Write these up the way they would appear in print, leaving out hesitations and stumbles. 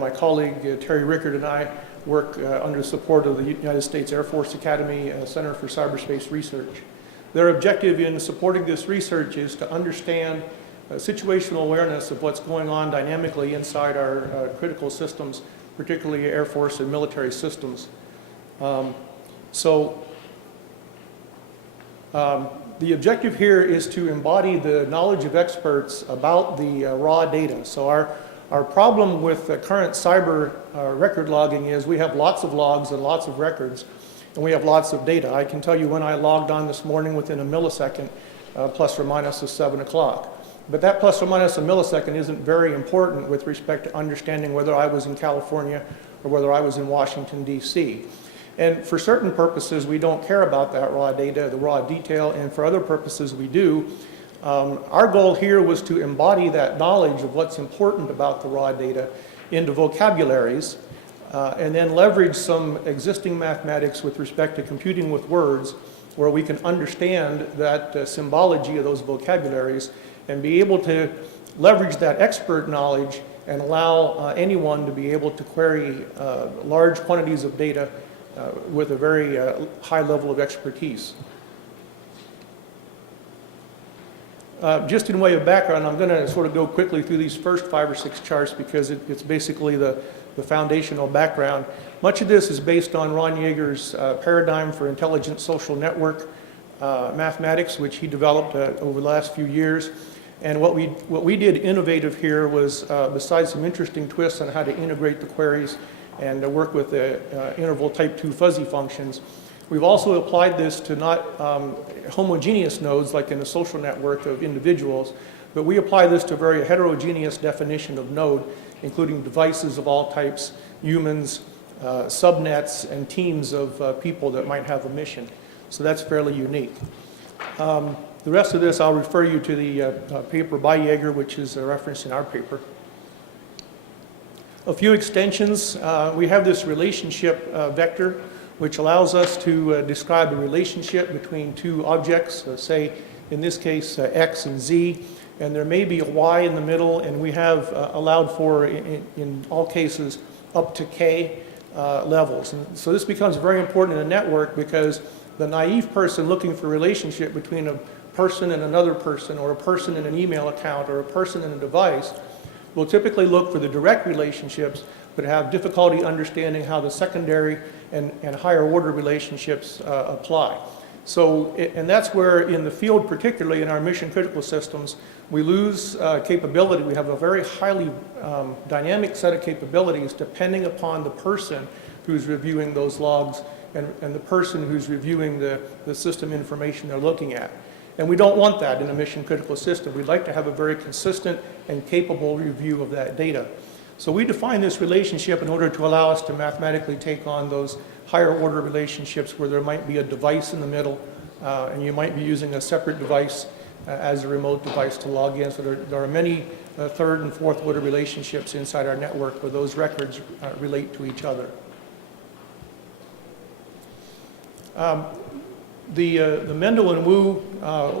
My colleague Terry Rickard and I work under support of the United States Air Force Academy Center for Cyberspace Research. Their objective in supporting this research is to understand situational awareness of what's going on dynamically inside our critical systems, particularly Air Force and military systems. The objective here is to embody the knowledge of experts about the raw data. So our problem with current cyber record logging is we have lots of logs and lots of records, and we have lots of data. I can tell you when I logged on this morning within a millisecond, plus or minus of 7 o'clock. But that plus or minus a millisecond isn't very important with respect to understanding whether I was in California or whether I was in Washington, D.C. And for certain purposes, we don't care about that raw data, the raw detail, and for other purposes, we do. Our goal here was to embody that knowledge of what's important about the raw data into vocabularies, and then leverage some existing mathematics with respect to computing with words, where we can understand that symbology of those vocabularies and be able to leverage that expert knowledge and allow anyone to be able to query large quantities of data with a very high level of expertise. Just in way of background, I'm going to sort of go quickly through these first 5 or 6 charts because it's basically the foundational background. Much of this is based on Ron Yeager's paradigm for intelligent social network mathematics, which he developed over the last few years. And what we did innovative here was, besides some interesting twists on how to integrate the queries and work with the interval type 2 fuzzy functions, we've also applied this to not homogeneous nodes like in a social network of individuals, but we apply this to a very heterogeneous definition of node, including devices of all types, humans, subnets, and teams of people that might have a mission. So that's fairly unique. The rest of this, I'll refer you to the paper by Yeager, which is a reference in our paper. A few extensions. We have this relationship vector, which allows us to describe a relationship between 2 objects, say in this case X and Z, and there may be a Y in the middle, and we have allowed for, in all cases, up to K levels. And so this becomes very important in a network because the naive person looking for a relationship between a person and another person, or a person in an email account, or a person in a device, will typically look for the direct relationships, but have difficulty understanding how the secondary and higher order relationships apply. So, and that's where in the field, particularly in our mission critical systems, we lose capability. We have a very highly dynamic set of capabilities depending upon the person who's reviewing those logs and the person who's reviewing the system information they're looking at. And we don't want that in a mission critical system. We'd like to have a very consistent and capable review of that data. So we define this relationship in order to allow us to mathematically take on those higher order relationships where there might be a device in the middle, and you might be using a separate device as a remote device to log in. So there are many 3rd and 4th order relationships inside our network where those records relate to each other. The Mendel and Wu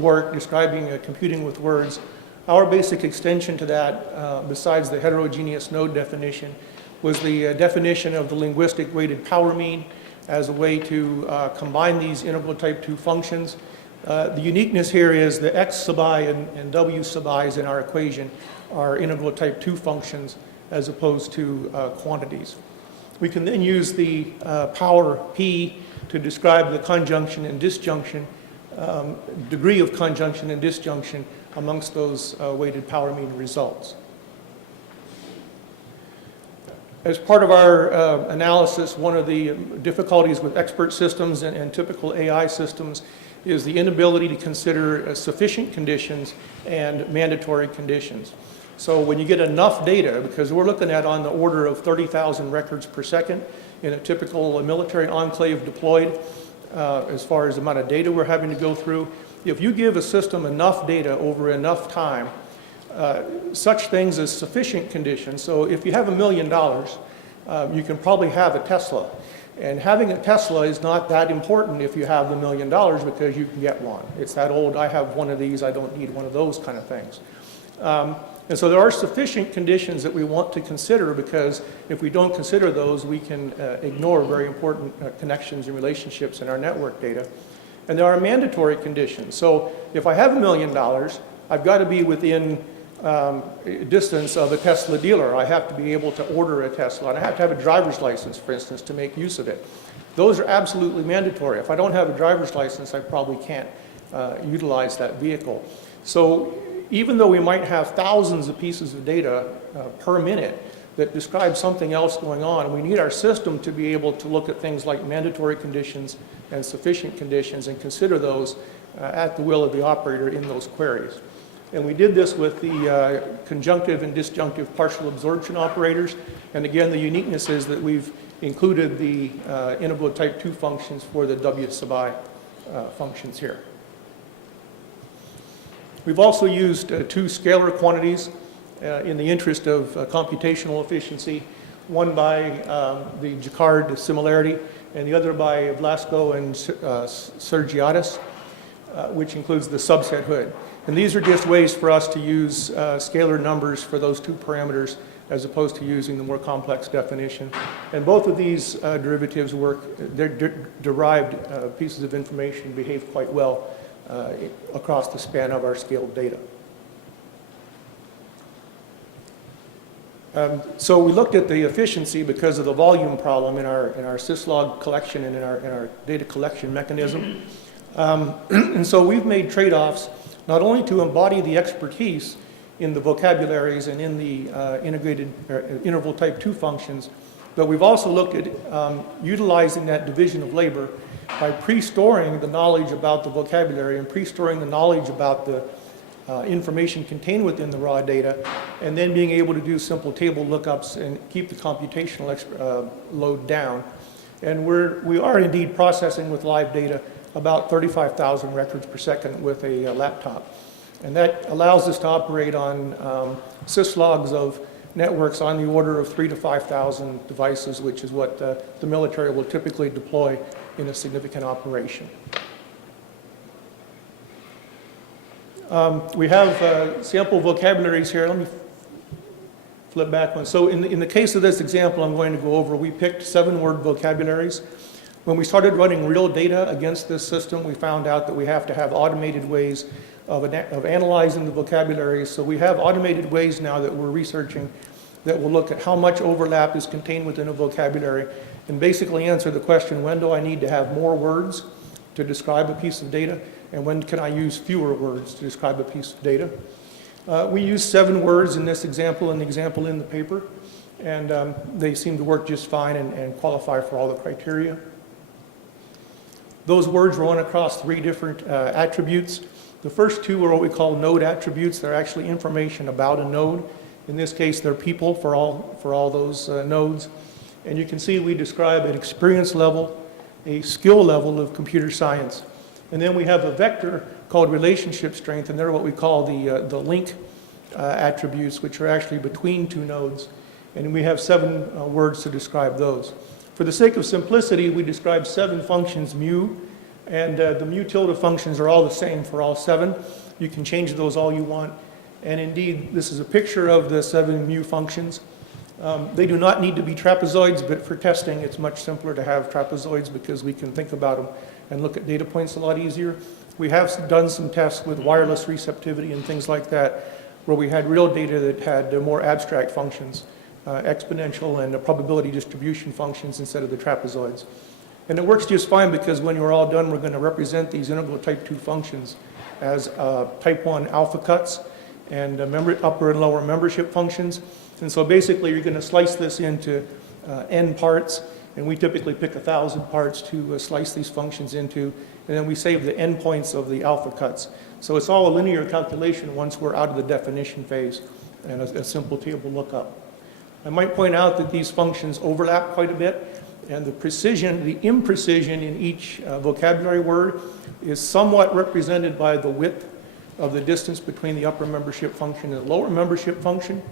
work describing computing with words, our basic extension to that, besides the heterogeneous node definition, was the definition of the linguistic weighted power mean as a way to combine these integral type 2 functions. The uniqueness here is the x sub I and w sub i's in our equation are integral type 2 functions as opposed to quantities. We can then use the power p to describe the conjunction and disjunction, degree of conjunction and disjunction amongst those weighted power mean results. As part of our analysis, one of the difficulties with expert systems and typical AI systems is the inability to consider sufficient conditions and mandatory conditions. So when you get enough data, because we're looking at on the order of 30,000 records per second in a typical military enclave deployed, as far as the amount of data we're having to go through, if you give a system enough data over enough time, such things as sufficient conditions. So if you have $1 million, you can probably have a Tesla. And having a Tesla is not that important if you have the $1 million because you can get one. It's that old, I have one of these, I don't need one of those kind of things. And so there are sufficient conditions that we want to consider, because if we don't consider those, we can ignore very important connections and relationships in our network data. And there are mandatory conditions. So if I have $1 million, I've got to be within distance of a Tesla dealer. I have to be able to order a Tesla, and I have to have a driver's license, for instance, to make use of it. Those are absolutely mandatory. If I don't have a driver's license, I probably can't utilize that vehicle. So even though we might have thousands of pieces of data per minute that describe something else going on, we need our system to be able to look at things like mandatory conditions and sufficient conditions and consider those at the will of the operator in those queries. And we did this with the conjunctive and disjunctive partial absorption operators. And again, the uniqueness is that we've included the integral type 2 functions for the W sub I functions here. We've also used two scalar quantities in the interest of computational efficiency, one by the Jacquard similarity and the other by Blasco and Sergiatis, which includes the subset hood. And these are just ways for us to use scalar numbers for those two parameters as opposed to using the more complex definition. And both of these derivatives work, they're derived pieces of information behave quite well across the span of our scaled data. So we looked at the efficiency because of the volume problem in our syslog collection and in our data collection mechanism. And so we've made trade-offs not only to embody the expertise in the vocabularies and in the integrated interval type 2 functions, but we've also looked at utilizing that division of labor by pre-storing the knowledge about the vocabulary and pre-storing the knowledge about the information contained within the raw data, and then being able to do simple table lookups and keep the computational load down. And we are indeed processing with live data about 35,000 records per second with a laptop. And that allows us to operate on syslogs of networks on the order of 3,000 to 5,000 devices, which is what the military will typically deploy in a significant operation. We have sample vocabularies here. Let me flip back one. So in the case of this example I'm going to go over, we picked 7-word vocabularies. When we started running real data against this system, we found out that we have to have automated ways of analyzing the vocabularies. So we have automated ways now that we're researching that will look at how much overlap is contained within a vocabulary and basically answer the question, when do I need to have more words to describe a piece of data, and when can I use fewer words to describe a piece of data? We use 7 words in this example and the example in the paper, and they seem to work just fine and qualify for all the criteria. Those words run across 3 different attributes. The first 2 are what we call node attributes. They're actually information about a node. In this case, they're people for all those nodes. And you can see we describe an experience level, a skill level of computer science. And then we have a vector called relationship strength, and they're what we call the link attributes, which are actually between 2 nodes. And we have 7 words to describe those. For the sake of simplicity, we describe 7 functions mu, and the mu tilde functions are all the same for all 7. You can change those all you want. And indeed, this is a picture of the 7 mu functions. They do not need to be trapezoids, but for testing, it's much simpler to have trapezoids because we can think about them and look at data points a lot easier. We have done some tests with wireless receptivity and things like that, where we had real data that had more abstract functions, exponential and probability distribution functions instead of the trapezoids. And it works just fine because when you're all done, we're going to represent these integral type 2 functions as type 1 alpha cuts and upper and lower membership functions. And so basically you're going to slice this into n parts, and we typically pick 1,000 parts to slice these functions into, and then we save the endpoints of the alpha cuts. So it's all a linear calculation once we're out of the definition phase and a simple table lookup. I might point out that these functions overlap quite a bit, and the precision, the imprecision in each vocabulary word is somewhat represented by the width of the distance between the upper membership function and the lower membership function.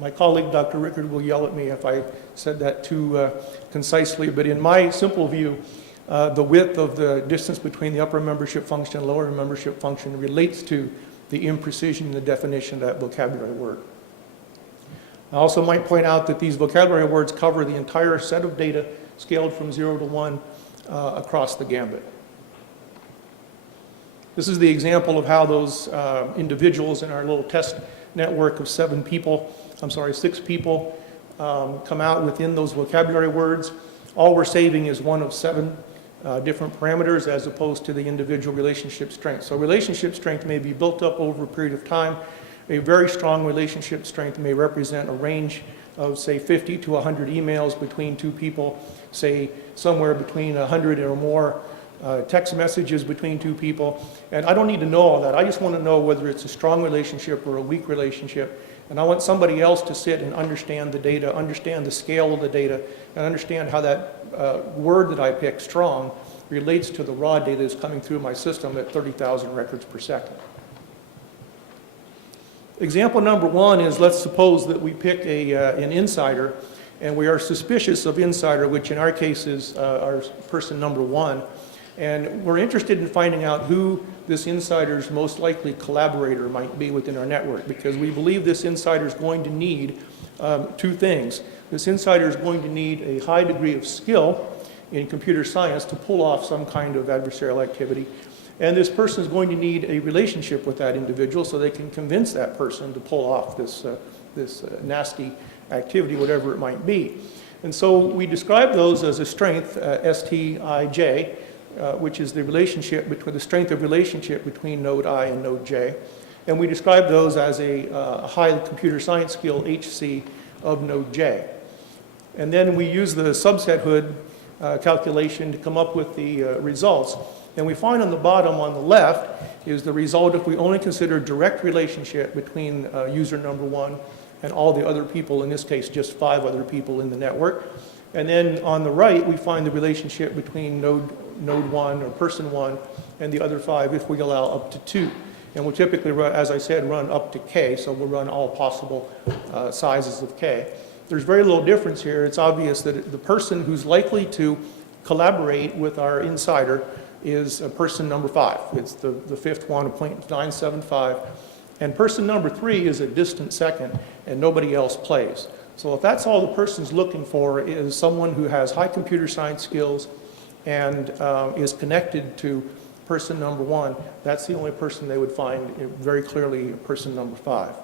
My colleague, Dr. Rickard, will yell at me if I said that too concisely, but in my simple view, the width of the distance between the upper membership function and lower membership function relates to the imprecision in the definition of that vocabulary word. I also might point out that these vocabulary words cover the entire set of data scaled from 0 to 1 across the gambit. This is the example of how those individuals in our little test network of 6 people come out within those vocabulary words. All we're saving is one of 7 different parameters as opposed to the individual relationship strength. So relationship strength may be built up over a period of time. A very strong relationship strength may represent a range of, say, 50 to 100 emails between 2 people, say somewhere between 100 or more text messages between 2 people. And I don't need to know all that. I just want to know whether it's a strong relationship or a weak relationship. And I want somebody else to sit and understand the data, understand the scale of the data, and understand how that word that I picked, strong, relates to the raw data that's coming through my system at 30,000 records per second. Example number 1 is, let's suppose that we pick an insider, and we are suspicious of insider, which in our case is our person number 1. And we're interested in finding out who this insider's most likely collaborator might be within our network, because we believe this insider is going to need 2 things. This insider is going to need a high degree of skill in computer science to pull off some kind of adversarial activity. And this person is going to need a relationship with that individual so they can convince that person to pull off this nasty activity, whatever it might be. And so we describe those as a strength, STIJ, which is the relationship between the strength of relationship between node I and node J. And we describe those as a high computer science skill HC of node J. And then we use the subset hood calculation to come up with the results. And we find on the bottom on the left is the result if we only consider direct relationship between user number 1 and all the other people, in this case just 5 other people in the network. And then on the right we find the relationship between node 1 or person 1 and the other 5 if we allow up to 2. And we'll typically run, as I said, run up to k, so we'll run all possible sizes of k. There's very little difference here. It's obvious that the person who's likely to collaborate with our insider is person number 5. It's the 5th one, 0.975. And person number 3 is a distant second, and nobody else plays. So if that's all the person's looking for is someone who has high computer science skills and is connected to person number 1, that's the only person they would find very clearly person number 5.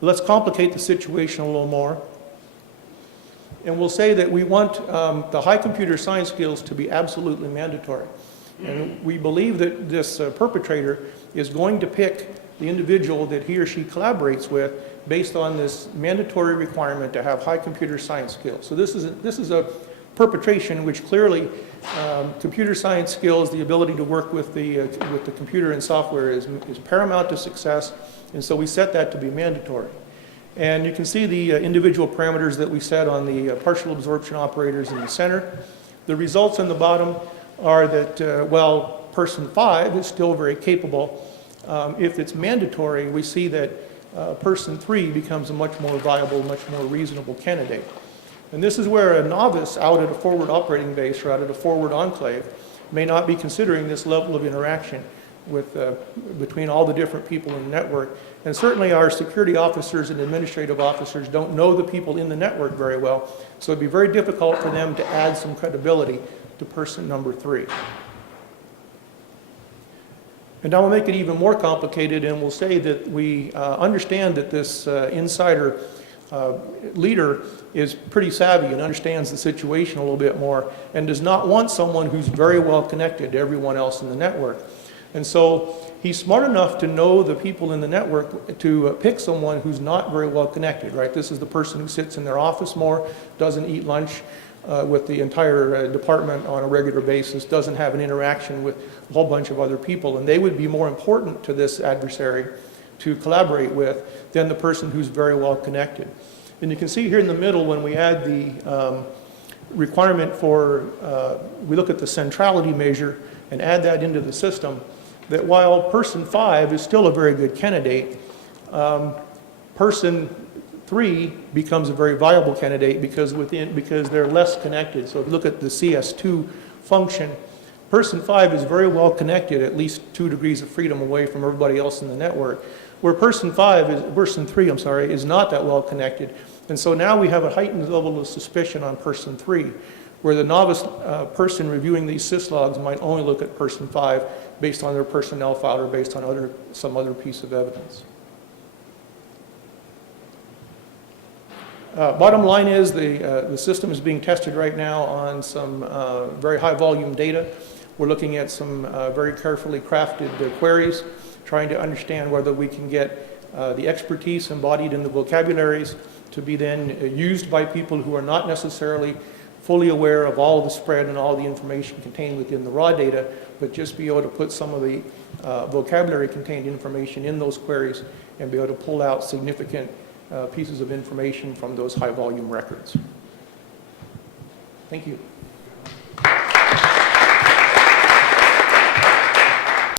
Let's complicate the situation a little more. And we'll say that we want the high computer science skills to be absolutely mandatory. And we believe that this perpetrator is going to pick the individual that he or she collaborates with based on this mandatory requirement to have high computer science skills. So this is a perpetration which clearly computer science skills, the ability to work with the computer and software is paramount to success, and so we set that to be mandatory. And you can see the individual parameters that we set on the partial absorption operators in the center. The results on the bottom are that, while person 5 is still very capable, if it's mandatory, we see that person 3 becomes a much more viable, much more reasonable candidate. And this is where a novice out at a forward operating base or out at a forward enclave may not be considering this level of interaction with, between all the different people in the network. And certainly our security officers and administrative officers don't know the people in the network very well, so it'd be very difficult for them to add some credibility to person number 3. And now we'll make it even more complicated, and we'll say that we understand that this insider leader is pretty savvy and understands the situation a little bit more and does not want someone who's very well connected to everyone else in the network. And so he's smart enough to know the people in the network to pick someone who's not very well connected, right? This is the person who sits in their office more, doesn't eat lunch with the entire department on a regular basis, doesn't have an interaction with a whole bunch of other people, and they would be more important to this adversary to collaborate with than the person who's very well connected. And you can see here in the middle when we add the requirement for, we look at the centrality measure and add that into the system, that while person 5 is still a very good candidate, person 3 becomes a very viable candidate because they're less connected. So if you look at the CS2 function, person 5 is very well connected, at least 2 degrees of freedom away from everybody else in the network, where person 3 is not that well connected. And so now we have a heightened level of suspicion on person 3, where the novice person reviewing these syslogs might only look at person 5 based on their personnel file or based on some other piece of evidence. Bottom line is the system is being tested right now on some very high volume data. We're looking at some very carefully crafted queries, trying to understand whether we can get the expertise embodied in the vocabularies to be then used by people who are not necessarily fully aware of all the spread and all the information contained within the raw data, but just be able to put some of the vocabulary contained information in those queries and be able to pull out significant pieces of information from those high volume records. Thank you.